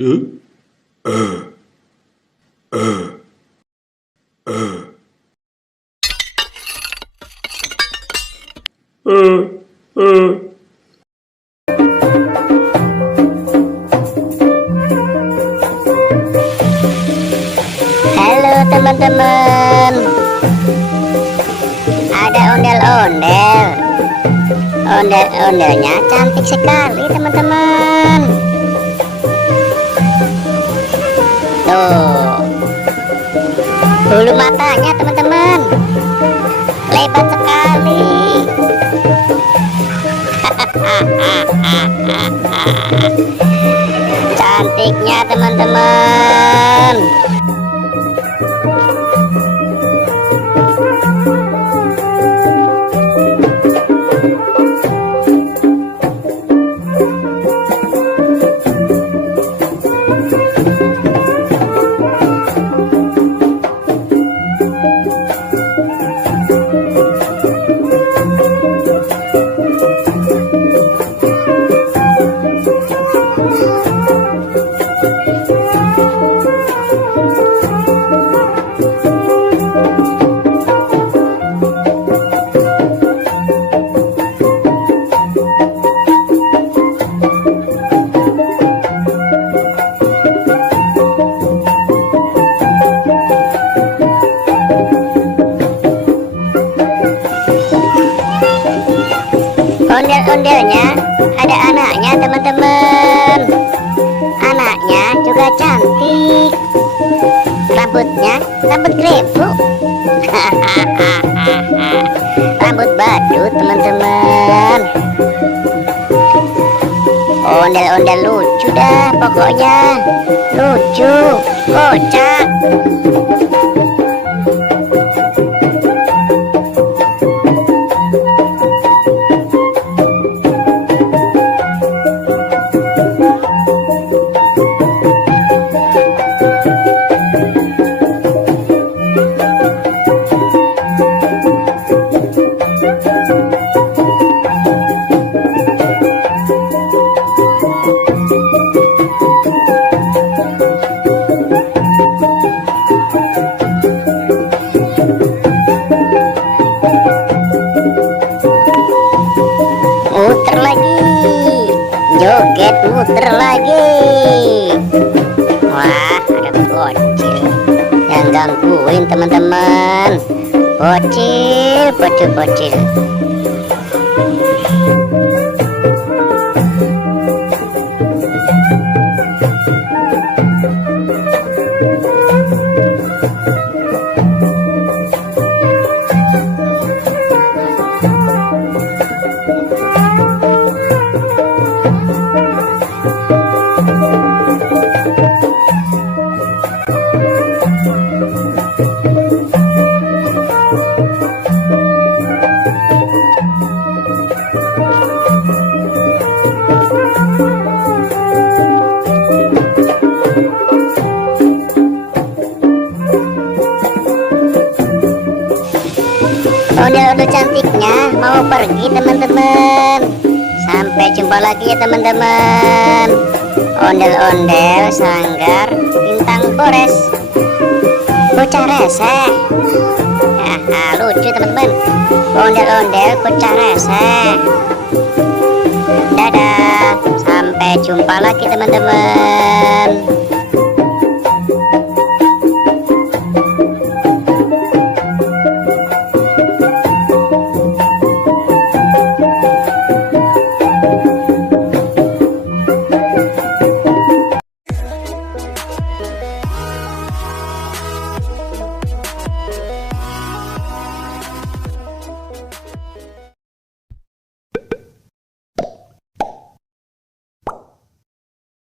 Halo teman-teman, ada ondel-ondel. Ondel-ondelnya cantik sekali teman-teman. Tuh, bulu matanya teman-teman lebat sekali. Cantiknya teman-teman. Ondel-ondelnya ada anaknya teman-teman. Anaknya juga cantik. Rambutnya rambut grepu. Rambut badut teman-teman. Ondel-ondel lucu dah pokoknya. Lucu, kocak. Muter lagi, joget muter lagi. Wah, ada bocil yang gangguin teman-teman. Bocil, bocil. Ondel-ondel cantiknya mau pergi teman-teman. Sampai jumpa lagi ya teman-teman. Ondel-ondel sanggar bintang Polres. Bocah reseh. Lucu teman-teman. Ondel-ondel bocah reseh. Dadah. Sampai jumpa lagi teman-teman.